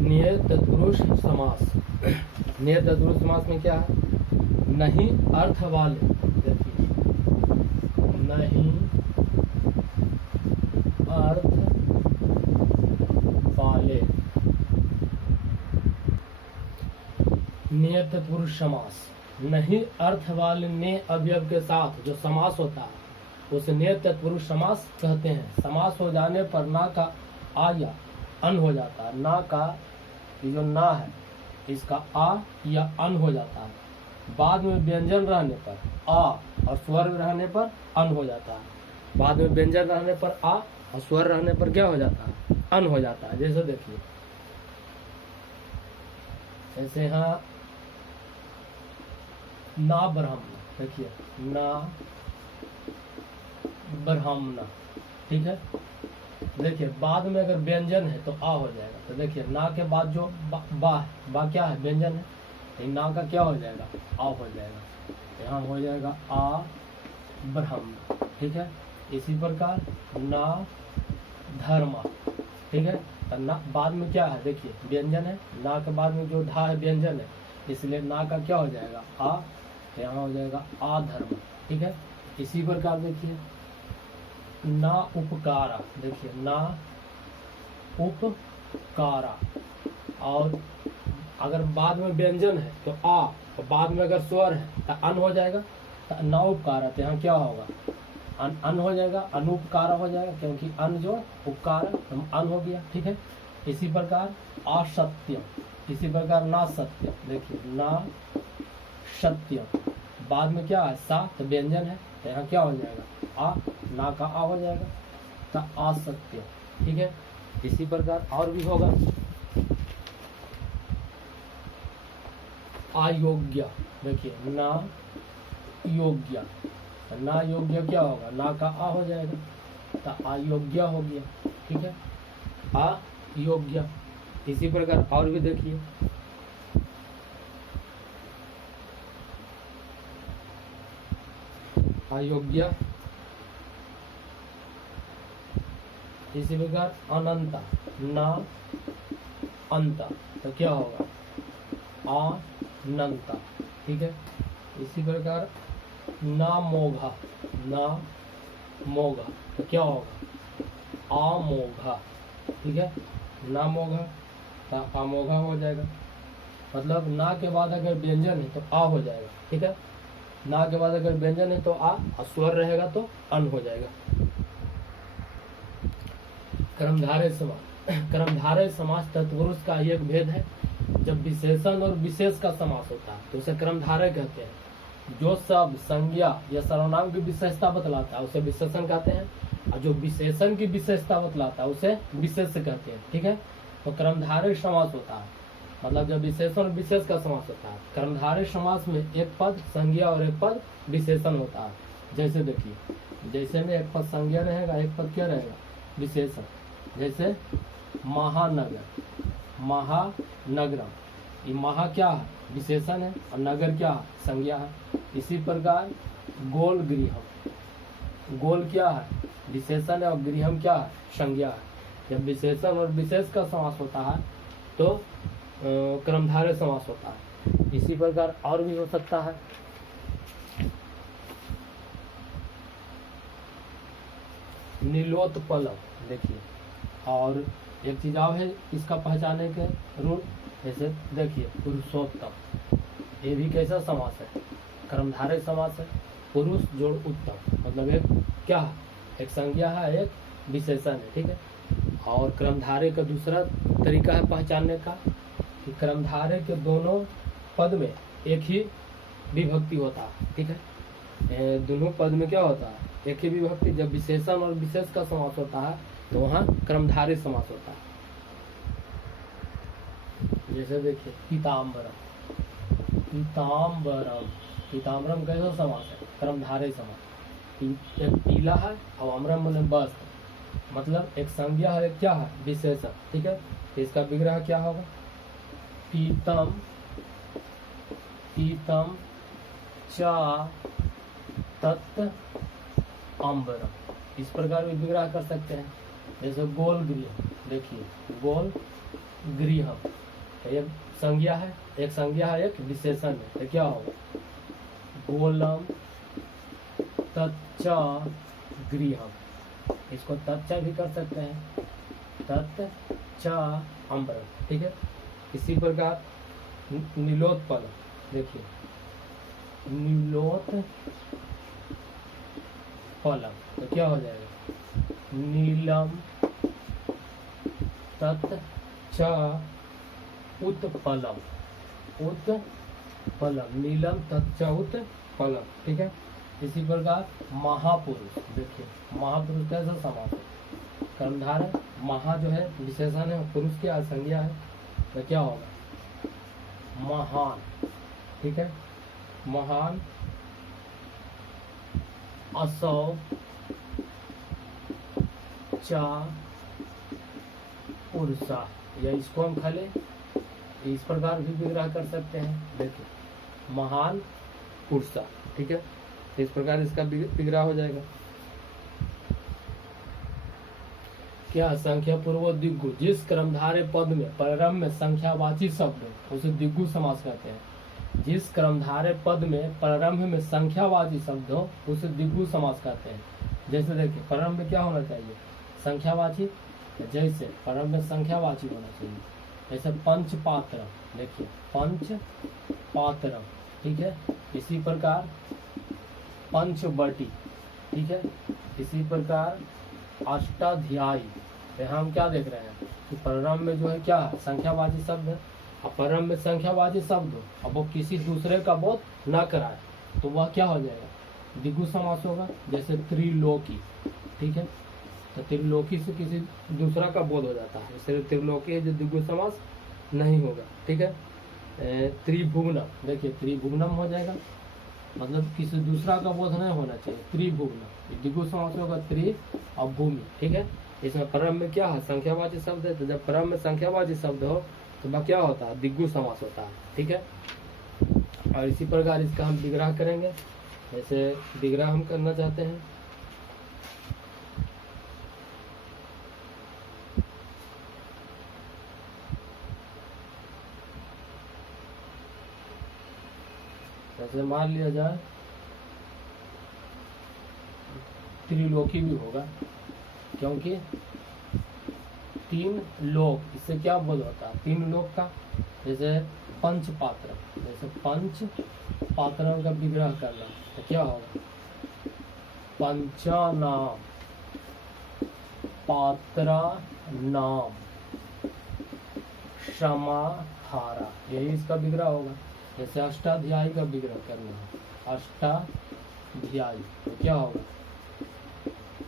नियत तत्पुरुष समास। नियत तत्पुरुष समास में क्या है? नहीं अर्थ वाले, देखिए नहीं अर्थ वाले नियत तत्पुरुष समास। नहीं अर्थ वाले ने अवयव के साथ जो समास होता है उसे नियत तत्पुरुष समास कहते हैं। समास हो जाने पर ना का आ या अन हो जाता है। ना का ये जो ना है इसका आ या अन हो जाता है। बाद में व्यंजन रहने पर आ और स्वर रहने पर अन हो जाता है। बाद में व्यंजन रहने पर आ और स्वर रहने पर क्या हो जाता है? अन हो जाता है। जैसे देखिए, जैसे यहाँ ना ब्राह्मण, देखिए ना ब्राह्मण, ठीक है। देखिए बाद में अगर व्यंजन है तो आ हो जाएगा। तो देखिए ना के बाद जो बा क्या है? व्यंजन है। तो ना का क्या हो जाएगा? आ हो जाएगा। यहाँ हो जाएगा आ ब्रह्म, ठीक है। इसी प्रकार ना धर्मा, ठीक है। तो ना बाद में क्या है? देखिए व्यंजन है। ना के बाद में जो धा है व्यंजन है, इसलिए ना का क्या हो जाएगा? आ। तो यहाँ हो जाएगा आ धर्म, ठीक है। इसी प्रकार देखिए ना उपकारा, देखिए ना उपकारा, और अगर बाद में व्यंजन है तो आ, और बाद में अगर स्वर है तो अन हो जाएगा। तो ना उपकारा, तो यहाँ क्या होगा? अन हो जाएगा, अनुपकारा हो जाएगा, क्योंकि अन जो उपकार अन हो गया, ठीक है। इसी प्रकार असत्य, इसी प्रकार ना सत्य, देखिए ना सत्य, बाद में क्या है? सा, तो व्यंजन है। तो यहाँ क्या हो जाएगा? आ, ना का आ हो जाएगा। तो असत्य, ठीक है। इसी प्रकार और भी होगा अयोग्य, देखिए ना योग्य, ना योग्य क्या होगा? ना का आ हो जाएगा। तो अयोग्य हो गया, ठीक है। अयोग्य। इसी प्रकार और भी देखिए अयोग्य। इसी प्रकार अनंता, ना अंता, तो क्या होगा? अनंता, ठीक है। इसी प्रकार ना मोघा, ना मोघा, तो क्या होगा? अमोघा, ठीक है। ना मोघा तो अमोघा हो जाएगा। मतलब ना के बाद अगर व्यंजन है तो आ हो जाएगा, ठीक है। ना के बाद अगर व्यंजन है तो आ, और स्वर रहेगा तो अन हो जाएगा। कर्मधारय समास। कर्मधारय समास तत्पुरुष का ही एक भेद है। जब विशेषण और विशेष का समास होता है तो उसे कर्मधारय कहते हैं। जो शब्द संज्ञा या सर्वनाम की विशेषता बतलाता है उसे विशेषण कहते हैं, और जो विशेषण की विशेषता बतलाता है उसे विशेष कहते हैं, ठीक है। तो कर्मधारय समास होता है, मतलब जब विशेषण और विशेष का समास होता है। कर्मधारय समास में एक पद संज्ञा और एक पद विशेषण होता है। जैसे देखिए, जैसे में एक पद संज्ञा रहेगा, एक पद क्या रहेगा? विशेषण। जैसे महानगर, महानगरम, ये महा क्या है? विशेषण है, और नगर क्या है? संज्ञा है। इसी प्रकार गोल गृहम, गोल क्या है? विशेषण है, और गृहम क्या है? संज्ञा है। जब विशेषण और विशेष का समास होता है तो कर्मधारय समास होता है। इसी प्रकार और भी हो सकता है नीलोत्पलम, देखिए। और एक चीज और है इसका पहचाने के रूल, जैसे देखिए पुरुषोत्तम, ये भी कैसा समास है? कर्मधारय समास है। पुरुष जोड़ उत्तम, मतलब एक क्या है? एक संज्ञा है, एक विशेषण है, ठीक है। और कर्मधारय का दूसरा तरीका है पहचानने का कि कर्मधारय के दोनों पद में एक ही विभक्ति होता है, ठीक है। दोनों पद में क्या होता है? एक ही विभक्ति। जब विशेषण और विशेष का समास होता है तो वहाँ कर्मधारय समास होता है। जैसे देखिए पीताम्बरम, पीताम्बरम, पीताम्बरम कैसा समास है? कर्मधारय समास। एक पीला है और अम्रम मैंने वस्त्र, मतलब एक संज्ञा है, क्या है? विशेषण, ठीक है। तो इसका विग्रह क्या होगा? पीतम, पीतम चा तत् अम्बरम। इस प्रकार भी विग्रह कर सकते हैं। जैसे गोल गृह, देखिए गोल गृहम, एक संज्ञा है, एक संज्ञा है, एक विशेषण है, तो क्या होगा? गोलम तच्च गृहम, इसको तच्च भी कर सकते हैं, तच्च अम्बरम, ठीक है। इसी प्रकार नीलोत्पलम, देखिए नीलोत्पलम, तो क्या हो जाएगा? नीलम तच्च उत्पलम, उत्पलम, नीलम तच्च उत्पलम, ठीक है। इसी प्रकार महापुरुष, देखिए महापुरुष कैसा समास है? कर्मधारय, महा जो है विशेषण है, पुरुष की संज्ञा है, तो क्या होगा? महान, ठीक है। महान, असौ चा पुरुषा, या इसको हम खले इस प्रकार भी विग्रह कर सकते हैं, देखिए महान पुरुषा, ठीक है। इस प्रकार इसका विग्रह हो जाएगा। क्या? संख्या पूर्व दिग्गु, जिस क्रमधारय पद में प्रारंभ में संख्यावाची शब्द हो उसे दिग्गु समास कहते हैं। जिस क्रमधारय पद में प्रारंभ में संख्यावाची शब्द हो उसे दिग्गु समास कहते हैं। जैसे देखिए प्रारंभ में क्या होना चाहिए? संख्यावाची, जैसे प्रारंभ में संख्यावाची होना चाहिए, जैसे पंच पात्र, देखिए पंच पात्रम, ठीक है। इसी प्रकार पंचवटी, ठीक है। इसी प्रकार अष्टाध्यायी, यहाँ हम क्या देख रहे हैं कि प्रारंभ में जो है क्या है? संख्यावाची शब्द है। अब प्रारंभ में संख्यावाची शब्द हो, अब वो किसी दूसरे का बोध न कराए तो वह क्या हो जाएगा? दिग्गु समास होगा। जैसे त्रिलोकी, ठीक है, तो त्रिलोकी से किसी दूसरा का बोध हो जाता है, इसलिए त्रिलोकी है जो दिग्गु समास नहीं होगा, ठीक है। त्रिभुवनम, देखिए त्रिभुवनम हो जाएगा, मतलब किसी दूसरा का बोध नहीं होना चाहिए, त्रिभुवनम, दिग्गु समास होगा, त्रि और भूमि, ठीक है। इसमें प्रारंभ में क्या है? संख्यावाची शब्द है, तो जब प्रारंभ में संख्यावाची शब्द हो तो वह क्या होता है? दिग्गु समास होता है, ठीक है। और इसी प्रकार इसका हम विग्रह करेंगे, जैसे विग्रह हम करना चाहते हैं। जैसे मान लिया जाए त्रिलोकी भी होगा, क्योंकि तीन लोक, इससे क्या बोध होता है? तीन लोक का। जैसे पंच पात्र, जैसे पंच पात्रों का विग्रह करना तो क्या होगा? पंचानाम पात्रा नाम समाहारा, यही इसका विग्रह होगा। जैसे अष्टाध्यायी का विग्रह करना है, अष्टाध्यायी, तो क्या होगा?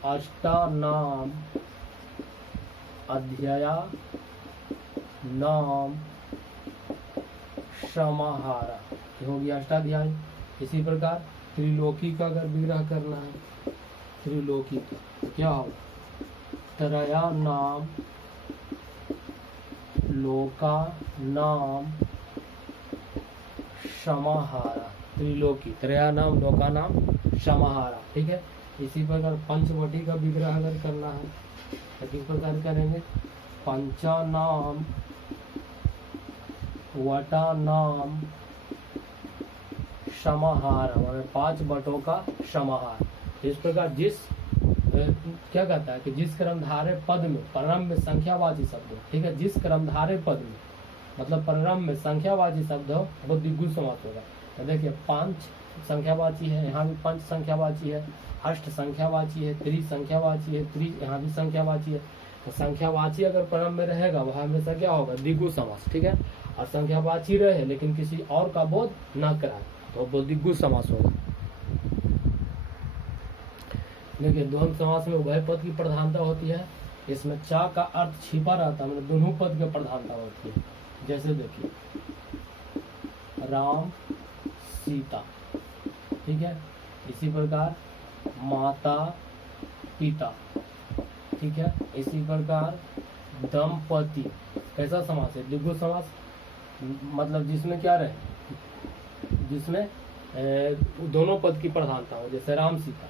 अष्टानाम अध्याया नाम समाहारा, ये हो गया अष्टाध्यायी। इसी प्रकार त्रिलोकी का अगर विग्रह करना है, त्रिलोकी का, तो क्या होगा? त्रया नाम लोका नाम समाहारा, त्रिलोकी, त्रया नाम लोका नाम समाहारा, ठीक है। इसी प्रकार पंचवटी का विग्रह अगर करना है तो किस प्रकार करेंगे? पंचानाम वटा नाम समाहार, मतलब 5 बटों का समाहार। इस प्रकार जिस क्या कहता है कि जिस क्रमधारय पद में प्रारंभ में संख्यावाची शब्द हो, ठीक है, जिस क्रमधारय पद में मतलब प्रारंभ में संख्यावाची शब्द हो वो दिग्गु समास होगा। तो देखिए 5 संख्यावाची है, यहाँ भी पंच संख्यावाची है, अष्ट संख्यावाची है, त्रि संख्यावाची है, त्रि यहाँ भी संख्यावाची है। तो संख्यावाची अगर प्रारंभ में रहेगा वह हमेशा क्या होगा? दिग्गु समास, ठीक है। और संख्यावाची रहे लेकिन किसी और का बोध न कराए तो वो दिग्गु समास होगा। देखिए द्वंद्व समास में उभय पद की प्रधानता होती है, इसमें चा का अर्थ छिपा रहता है, मतलब दोनों पद की प्रधानता होती है। जैसे देखिए राम सीता, ठीक है। इसी प्रकार माता पिता, ठीक है। इसी प्रकार दंपति, कैसा समास है? दिग्गु समास, मतलब जिसमें क्या रहे, जिसमें दोनों पद की प्रधानता हो, जैसे राम सीता।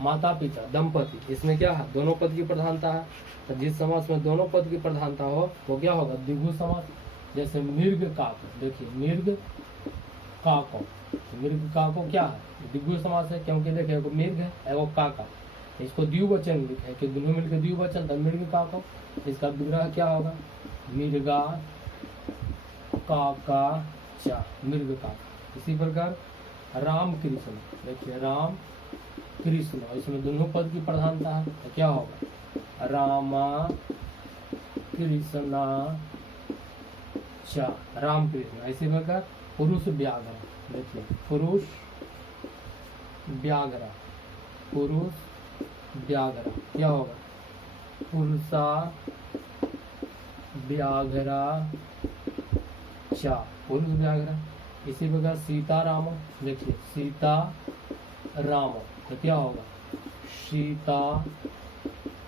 माता पिता दंपति, इसमें क्या है, दोनों पद की प्रधानता है। तो जिस समास में दोनों पद की प्रधानता हो वो क्या होगा, द्विगु समास। जैसे मृग काक, देखिए मृग काको, मृग काको क्या है, द्विगु समास है, क्योंकि देखिए एगो मृग है एगो काका, इसको द्विवचन लिखे है कि दोनों मिलकर द्विवचन, तो मृग काको। इसका विग्रह क्या होगा, मृगा काका चा, मृग काका। इसी प्रकार राम कृष्ण, देखिए राम कृष्ण, इसमें दोनों पद की प्रधानता है, तो क्या होगा, रामा कृष्णा चा, राम कृष्ण। इसी प्रकार पुरुष व्याघ्र, देखिए पुरुष व्याघ्र, पुरुष व्याघ्र क्या होगा, पुरुषा व्याघ्रा चा, पुरुष व्याघ्र। इसी प्रकार सीता राम, देखिए सीता राम, तो क्या होगा, सीता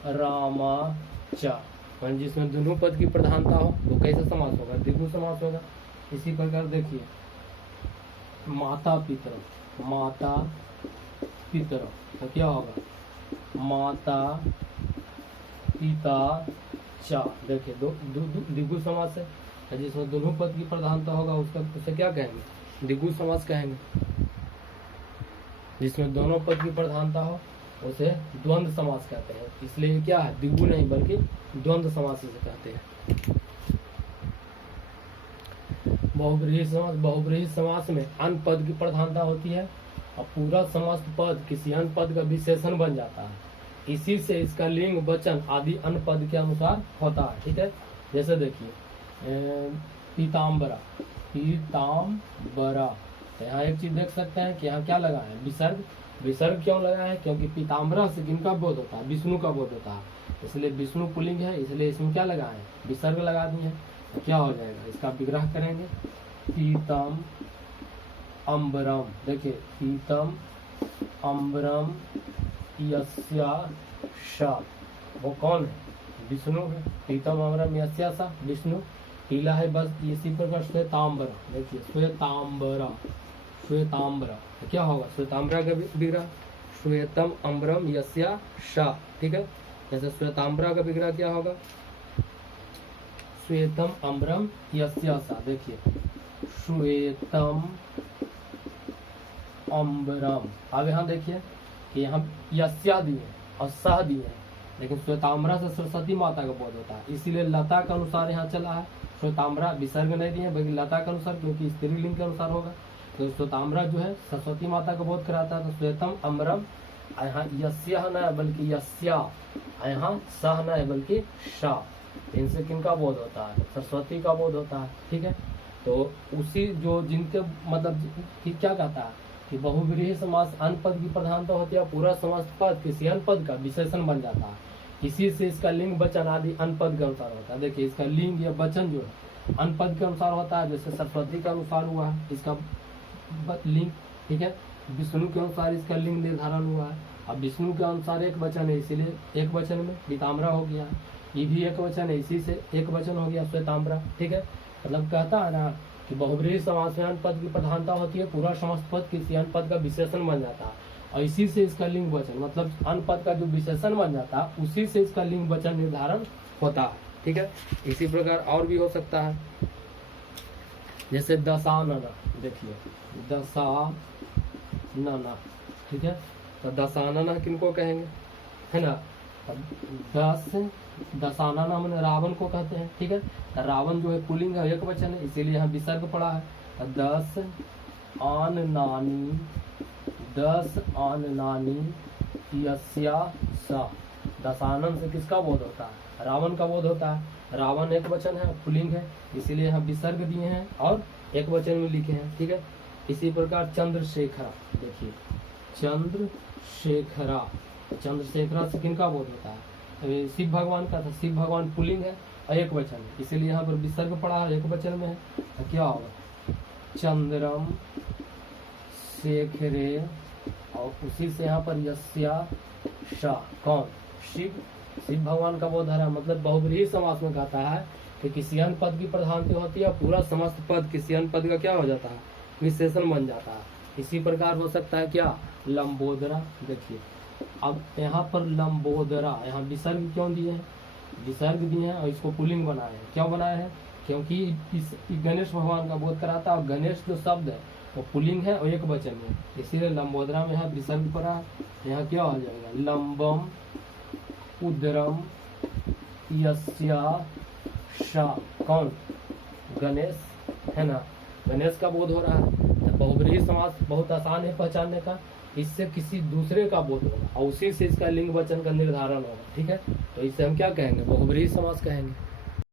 रामा चा। जिसमें दोनों पद की प्रधानता हो वो कैसा समास होगा, द्विगु समास होगा। इसी प्रकार देखिए माता पितर, माता पितर, तो क्या होगा, माता पिता चा, देखिए दो द्विगु समास है, जिसमें दोनों पद की प्रधानता होगा उसका उसे क्या कहेंगे, द्विगु समास कहेंगे। जिसमें दोनों पद की प्रधानता हो उसे द्वंद्व समास कहते हैं, इसलिए क्या है, द्विगु नहीं बल्कि द्वंद्व समास इसे कहते हैं। बहुब्रीहि समास, बहुब्रीहि समास में अन्य पद की प्रधानता होती है और पूरा समस्त पद किसी अन्य पद का विशेषण बन जाता है। इसी से इसका लिंग वचन आदि अन्य पद के अनुसार होता है। ठीक है, जैसे देखिए पीताम्बरा, पीताम्बरा, तो यहाँ एक चीज देख सकते हैं कि यहाँ क्या लगा है, विसर्ग। विसर्ग क्यों लगा है, क्योंकि पीताम्बरा से किनका बोध होता है, विष्णु का बोध होता है, इसलिए विष्णु पुल्लिंग है, इसलिए इसमें क्या लगा है, विसर्ग लगा दिए हैं। तो क्या हो जाएगा, इसका विग्रह करेंगे, पीतम अम्बरम, देखिए पीतम अम्बरम यस्या सा, वो कौन है, विष्णु है, पीतम अम्बरम यस्या सा विष्णु। पीला है बस, इसी प्रकार श्वेताम्बर, देखिए श्वेताम्बरा, श्वेताम्बरा, तो क्या होगा, श्वेताम्बरा का विग्रह श्वेतम अम्बरम यस्या सा। ठीक है, जैसे श्वेताम्बरा का विग्रह क्या होगा, श्वेतम अम्बरम यस्या सा, देखिए श्वेतम अम्बरम। अब यहाँ देखिए कि यहाँ यस्या दिए और सह दिए हैं, लेकिन श्वेताम्बरा से सरस्वती माता का बोध होता है, इसीलिए लता के अनुसार यहाँ चला है। श्वेताम्बरा विसर्ग नहीं दिए बल्कि लता के अनुसार, क्योंकि स्त्रीलिंग के अनुसार होगा। तो श्वेताम्बरा जो है सरस्वती माता का बोध कराता है, तो श्वेतम अम्बरम, यहाँ यस्या न है बल्कि यस्या, यहाँ सह न है बल्कि शा, इनसे किनका बोध होता है, सरस्वती का बोध होता है। ठीक है, तो उसी जो जिनके मतलब क्या कहता है कि बहुब्रीहि समास अन्य पद की प्रधानता होती है, पूरा समस्त पद किसी अन्य पद का विशेषण बन जाता है। इसी से इसका लिंग वचन आदि अन्य पद के अनुसार होता है। देखिए इसका लिंग या वचन जो है अन्य पद के अनुसार होता है, जैसे सरस्वती के अनुसार हुआ है इसका लिंग। ठीक है, विष्णु के अनुसार इसका लिंग निर्धारण हुआ है। अब विष्णु के अनुसार एक वचन है, इसीलिए एक वचन में पीताम्बरा हो गया, ये भी एक वचन है, इसी से एक वचन हो गया श्वेताम्बरा। ठीक है, मतलब कहता है ना कि बहुब्रीहि समास में अन्य पद की प्रधानता होती है, पूरा समस्त पद किसी अन्य पद का विशेषण बन जाता है, और इसी से इसका लिंग वचन मतलब अन्य पद का जो विशेषण बन जाता है उसी से इसका लिंग वचन निर्धारण होता है। ठीक है, इसी प्रकार और भी हो सकता है, जैसे दशानना, देखिए दशानना। ठीक है, तो दशानना किनको कहेंगे, है ना, दशानना मैंने रावण को कहते हैं। ठीक है, तो रावण जो है पुल्लिंग है, एक वचन है, इसीलिए यहाँ विसर्ग पड़ा है। तो दस आन नानी, दस आन नानी यस्या सा, दशानन से किसका बोध होता है, रावण का बोध होता है। रावण एक वचन है, पुल्लिंग है, इसीलिए यहाँ विसर्ग दिए हैं और एक वचन में लिखे हैं। ठीक है, इसी प्रकार चंद्रशेखरा, देखिए चंद्रशेखरा, चंद्रशेखरा से किनका बोध होता है, शिव भगवान का था, शिव भगवान पुल्लिंग है और एक वचन है, इसीलिए यहाँ पर विसर्ग पड़ा है, एक वचन में है। तो क्या होगा, चंद्रम शेखरे, और उसी से यहाँ पर यस्या शा, कौन, शिव, शिव भगवान का बोध है। मतलब बहुब्रीहि समास में कहता है कि किसी अन्य पद की प्रधानता होती है, पूरा समस्त पद किसी अन्य पद का क्या हो जाता है, विशेषण बन जाता है। इसी प्रकार हो सकता है क्या, लंबोदरा, देखिए अब यहाँ पर लंबोदरा, यहाँ विसर्ग क्यों दिए हैं? विसर्ग दिए हैं और इसको पुल्लिंग बनाया है। क्यों बनाया है? क्योंकि इस गणेश भगवान का बोध कराता है और गणेश जो शब्द है वो पुल्लिंग है और एक वचन में, इसीलिए लंबोदरा में यहाँ विसर्ग पड़ा है। यहाँ क्या हो जाएगा? लंबम उदरम यस्या शा, कौन? गणेश है ना, गणेश का बोध हो रहा है। तो बहुब्रीहि समास बहुत आसान है पहचानने का, इससे किसी दूसरे का बोध होगा और उसी से इसका लिंग वचन का निर्धारण होगा। ठीक है, तो इसे हम क्या कहेंगे? बहुब्रीहि समास कहेंगे।